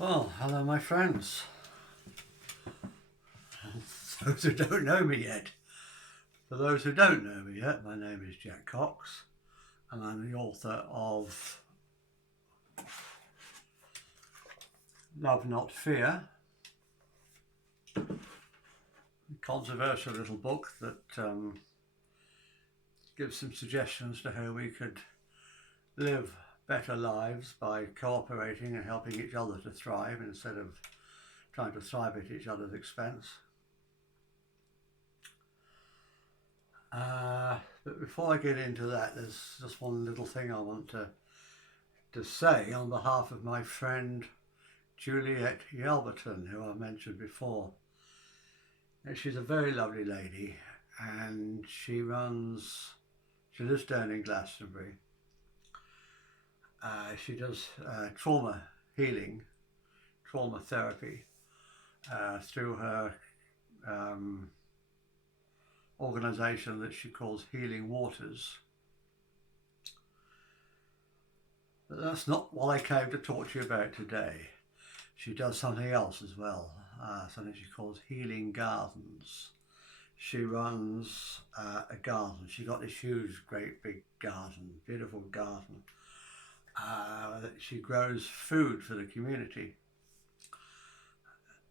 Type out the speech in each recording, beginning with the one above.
Well, hello, my friends. Those who don't know me yet. For those who don't know me yet, my name is Jack Cox, and I'm the author of Love Not Fear, a controversial little book that gives some suggestions to how we could live better lives by cooperating and helping each other to thrive instead of trying to thrive at each other's expense. But before I get into that, there's just one little thing I want to say on behalf of my friend Juliet Yelverton, who I mentioned before. Now, she's a very lovely lady, and she lives down in Glastonbury. She does trauma healing, trauma therapy through her organisation that she calls Healing Waters. But that's not what I came to talk to you about today. She does something else as well, something she calls Healing Gardens. She runs a garden. She got this huge, great big garden, beautiful garden. She grows food for the community.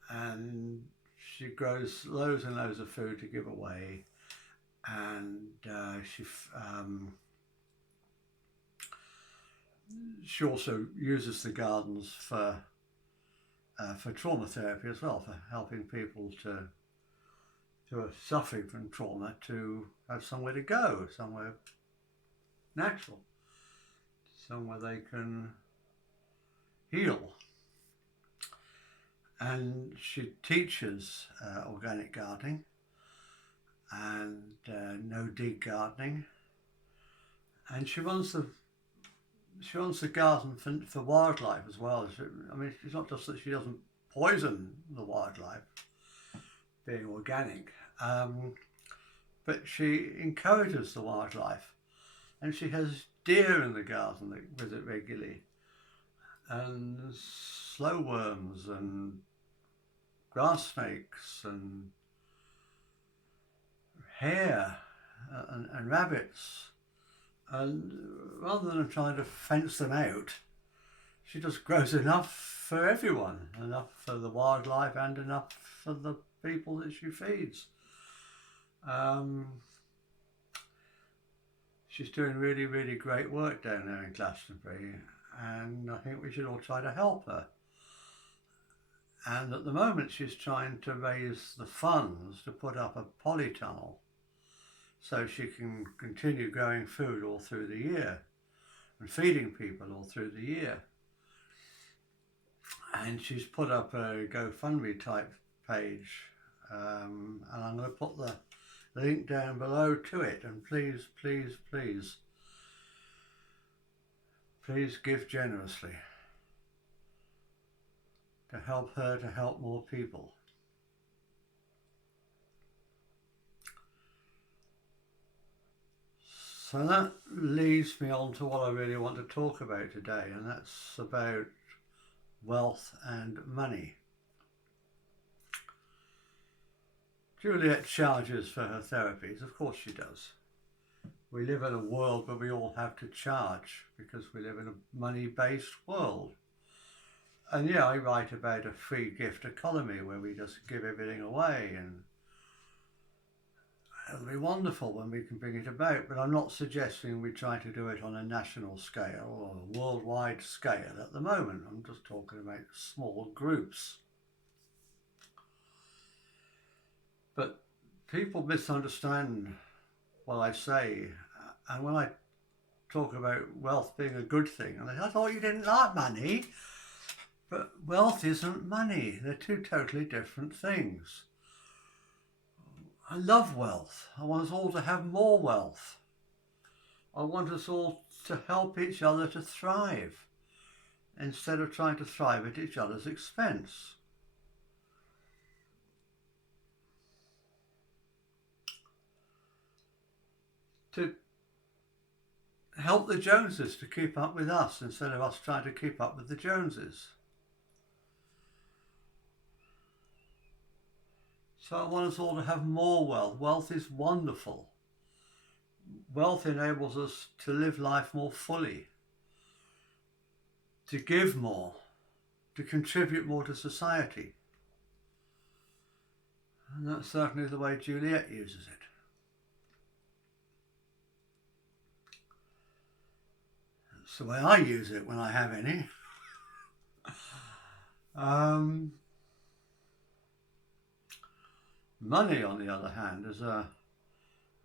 And she grows loads and loads of food to give away. And she also uses the gardens for trauma therapy as well, for helping people who are suffering from trauma to have somewhere to go, somewhere natural, somewhere they can heal. And she teaches organic gardening and no-dig gardening, and she runs the garden for wildlife as well. I mean, it's not just that she doesn't poison the wildlife, being organic, but she encourages the wildlife, and she has deer in the garden that visit regularly, and slow worms and grass snakes and hare and rabbits. And rather than trying to fence them out, she just grows enough for everyone, enough for the wildlife and enough for the people that she feeds. She's doing really, really great work down there in Glastonbury, and I think we should all try to help her. And at the moment she's trying to raise the funds to put up a polytunnel so she can continue growing food all through the year and feeding people all through the year. And she's put up a GoFundMe type page, and I'm going to put the link down below to it, and please, please, please, please give generously to help her to help more people. So that leads me on to what I really want to talk about today, and that's about wealth and money. Juliet charges for her therapies, of course she does. We live in a world where we all have to charge because we live in a money-based world. And yeah, I write about a free gift economy where we just give everything away, and it'll be wonderful when we can bring it about, but I'm not suggesting we try to do it on a national scale or a worldwide scale at the moment. I'm just talking about small groups. But people misunderstand what I say, and when I talk about wealth being a good thing, and I thought you didn't like money, but wealth isn't money. They're two totally different things. I love wealth. I want us all to have more wealth. I want us all to help each other to thrive instead of trying to thrive at each other's expense. To help the Joneses to keep up with us instead of us trying to keep up with the Joneses. So I want us all to have more wealth. Wealth is wonderful. Wealth enables us to live life more fully, to give more, to contribute more to society. And that's certainly the way Juliet uses it. That's the way I use it when I have any. Money, on the other hand, is a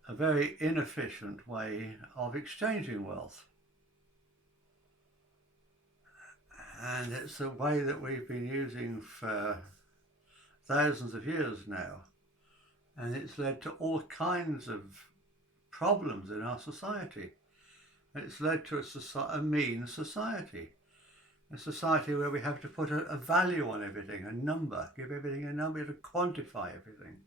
very inefficient way of exchanging wealth. And it's a way that we've been using for thousands of years now. And it's led to all kinds of problems in our society. It's led to a mean society. A society where we have to put a value on everything, a number, give everything a number, to quantify everything.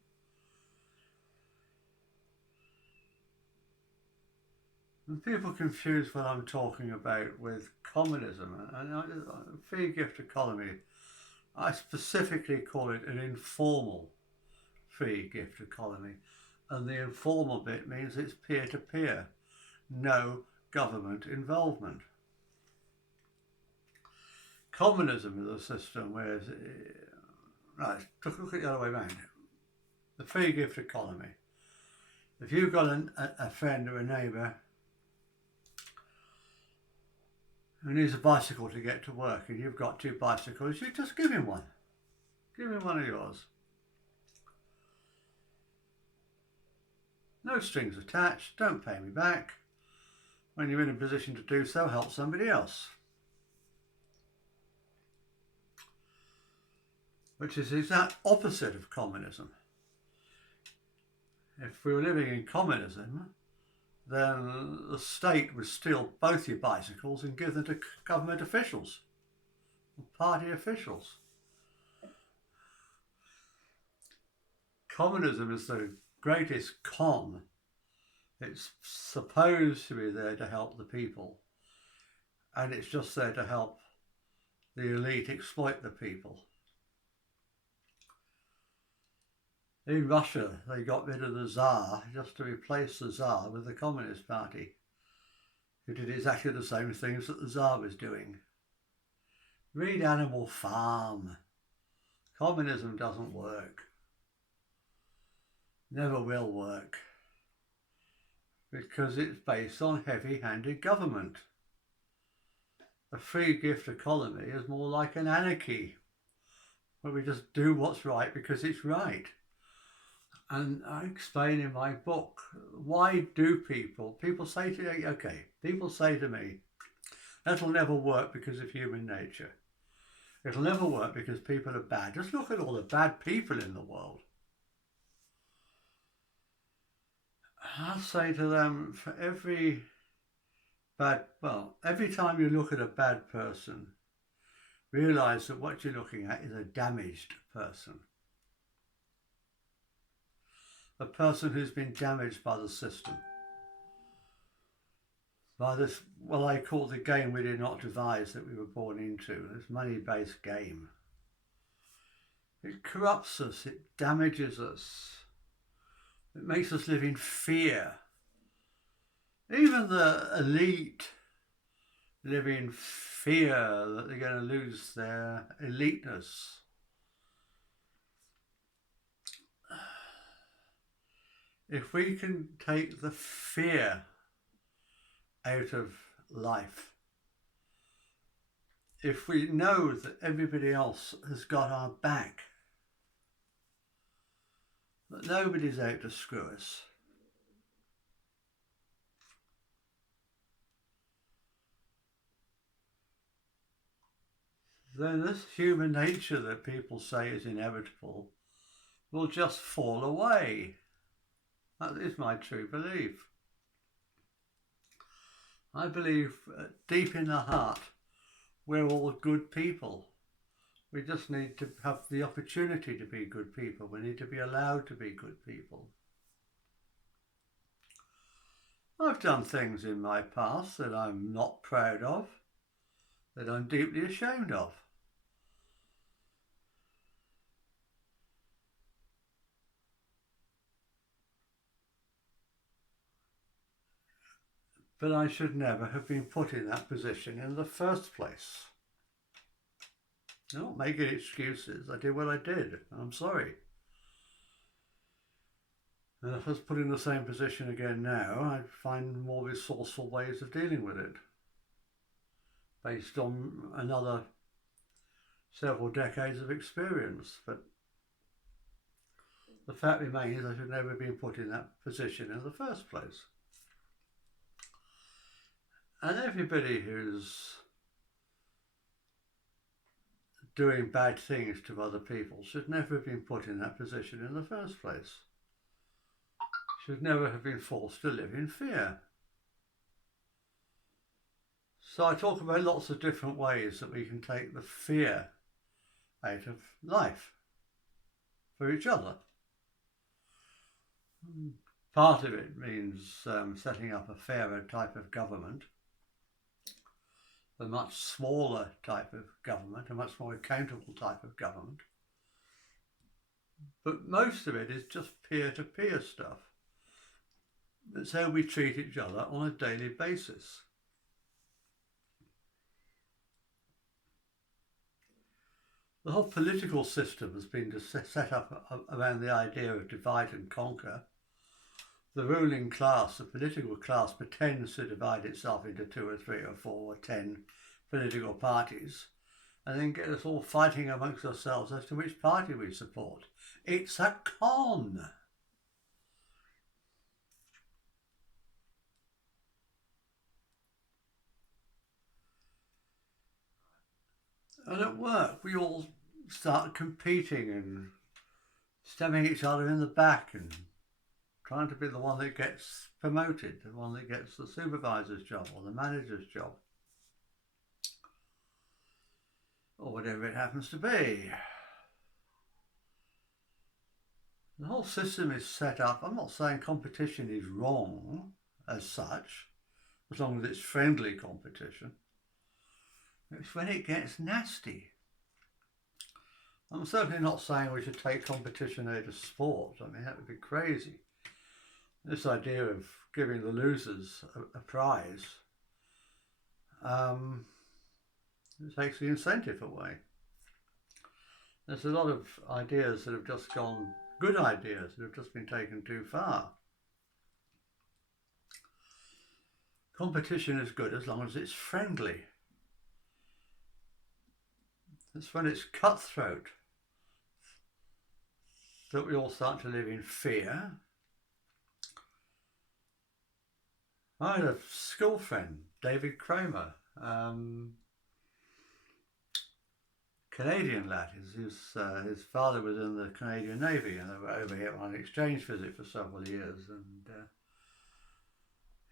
And people confuse what I'm talking about with communism and free gift economy. I specifically call it an informal free gift economy, and the informal bit means it's peer-to-peer, no government involvement. Communism is a system where, right, look at the other way around. The free gift economy. If you've got a friend or a neighbour who needs a bicycle to get to work, and you've got 2 bicycles, you just give him one. Give him one of yours. No strings attached, don't pay me back. When you're in a position to do so, help somebody else. Which is the exact opposite of communism. If we were living in communism, then the state would steal both your bicycles and give them to government officials, party officials. Communism is the greatest con. It's supposed to be there to help the people, and it's just there to help the elite exploit the people. In Russia, they got rid of the Tsar just to replace the Tsar with the Communist Party, who did exactly the same things that the Tsar was doing. Read Animal Farm. Communism doesn't work. Never will work. Because it's based on heavy-handed government. A free gift economy is more like an anarchy, where we just do what's right because it's right. And I explain in my book, why do people say to me, people say to me, that'll never work because of human nature. It'll never work because people are bad. Just look at all the bad people in the world. I'll say to them, for every time you look at a bad person, realise that what you're looking at is a damaged person. A person who's been damaged by the system. By this, what I call the game we did not devise that we were born into, this money-based game. It corrupts us, it damages us. It makes us live in fear. Even the elite live in fear that they're going to lose their eliteness. If we can take the fear out of life, if we know that everybody else has got our back, that nobody's out to screw us, then this human nature that people say is inevitable will just fall away. That is my true belief. I believe deep in the heart we're all good people. We just need to have the opportunity to be good people. We need to be allowed to be good people. I've done things in my past that I'm not proud of, that I'm deeply ashamed of. But I should never have been put in that position in the first place. I'm not making excuses. I did what I did. I'm sorry. And if I was put in the same position again now, I'd find more resourceful ways of dealing with it, based on another several decades of experience. But the fact remains I should never have been put in that position in the first place. And everybody who's doing bad things to other people should never have been put in that position in the first place. Should never have been forced to live in fear. So I talk about lots of different ways that we can take the fear out of life for each other. Part of it means setting up a fairer type of government, a much smaller type of government, a much more accountable type of government. But most of it is just peer-to-peer stuff. It's how we treat each other on a daily basis. The whole political system has been set up around the idea of divide and conquer. The ruling class, the political class, pretends to divide itself into 2 or 3 or 4 or 10 political parties and then get us all fighting amongst ourselves as to which party we support. It's a con. And at work, we all start competing and stabbing each other in the back and trying to be the one that gets promoted, the one that gets the supervisor's job or the manager's job, or whatever it happens to be. The whole system is set up. I'm not saying competition is wrong as such, as long as it's friendly competition. It's when it gets nasty. I'm certainly not saying we should take competition out of sport. I mean, that would be crazy. This idea of giving the losers a prize, it takes the incentive away. There's a lot of ideas that have just gone, good ideas that have just been taken too far. Competition is good as long as it's friendly. It's when it's cutthroat that we all start to live in fear. I had a school friend, David Kramer, Canadian lad. His father was in the Canadian Navy and they were over here on an exchange visit for several years, and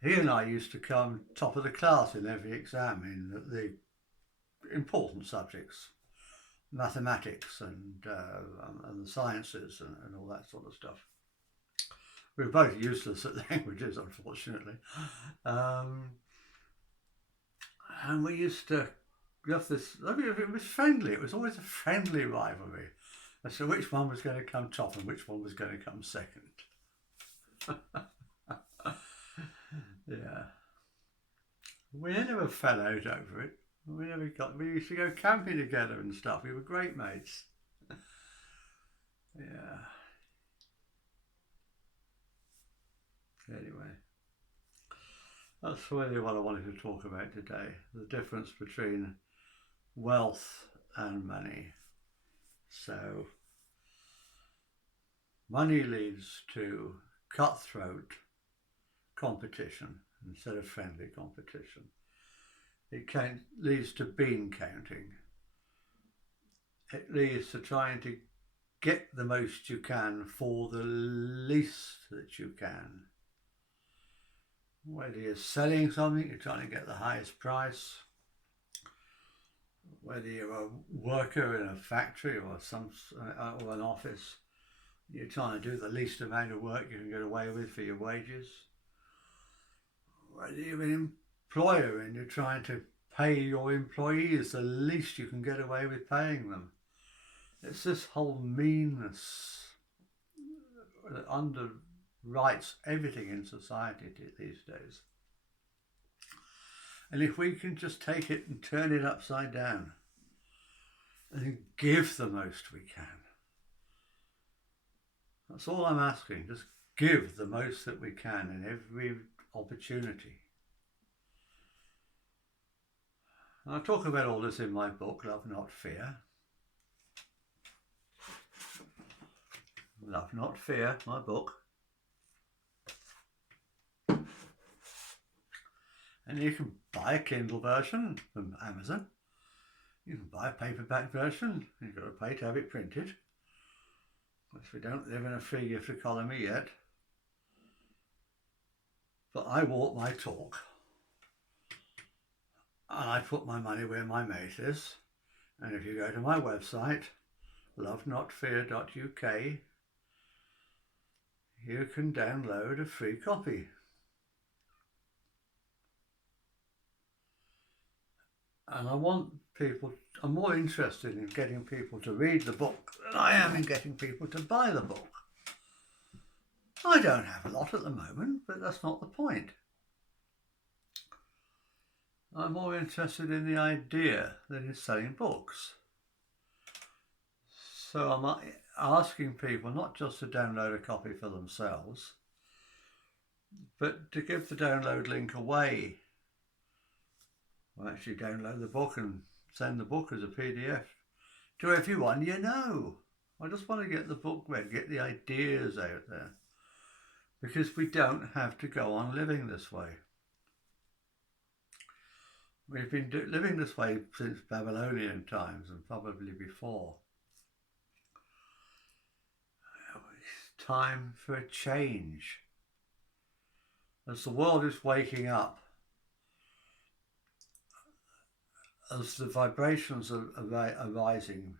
he and I used to come top of the class in every exam in the important subjects, mathematics and the sciences and all that sort of stuff. We were both useless at languages, unfortunately. And we used to have this, I mean, it was friendly, it was always a friendly rivalry as to which one was going to come top and which one was going to come second. Yeah. We never fell out over it. We used to go camping together and stuff. We were great mates. Yeah. Anyway, that's really what I wanted to talk about today. The difference between wealth and money. So, money leads to cutthroat competition instead of friendly competition. It leads to bean counting. It leads to trying to get the most you can for the least that you can. Whether you're selling something, you're trying to get the highest price. Whether you're a worker in a factory or an office, you're trying to do the least amount of work you can get away with for your wages. Whether you're an employer and you're trying to pay your employees the least you can get away with paying them. It's this whole meanness that underwrites everything in society these days. And if we can just take it and turn it upside down and give the most we can, that's all I'm asking. Just give the most that we can in every opportunity. And I talk about all this in my book, Love Not Fear. Love Not Fear, my book. And you can buy a Kindle version from Amazon. You can buy a paperback version. You've got to pay to have it printed, which we don't live in a free gift economy yet. But I walk my talk. And I put my money where my mouth is. And if you go to my website, lovenotfear.uk, you can download a free copy. And I'm more interested in getting people to read the book than I am in getting people to buy the book. I don't have a lot at the moment, but that's not the point. I'm more interested in the idea than in selling books. So I'm asking people not just to download a copy for themselves, but to give the download link away. Or actually download the book and send the book as a PDF to everyone you know. I just want to get the book read, get the ideas out there, because we don't have to go on living this way. We've been living this way since Babylonian times and probably before. It's time for a change. As the world is waking up, as the vibrations are rising,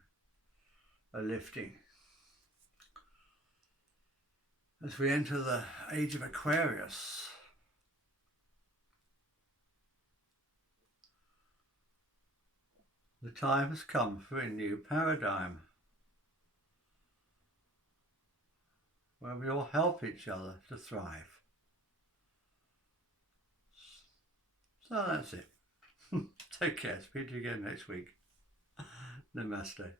are lifting, as we enter the age of Aquarius, the time has come for a new paradigm where we all help each other to thrive. So that's it. Take care. Speak to you again next week. Namaste.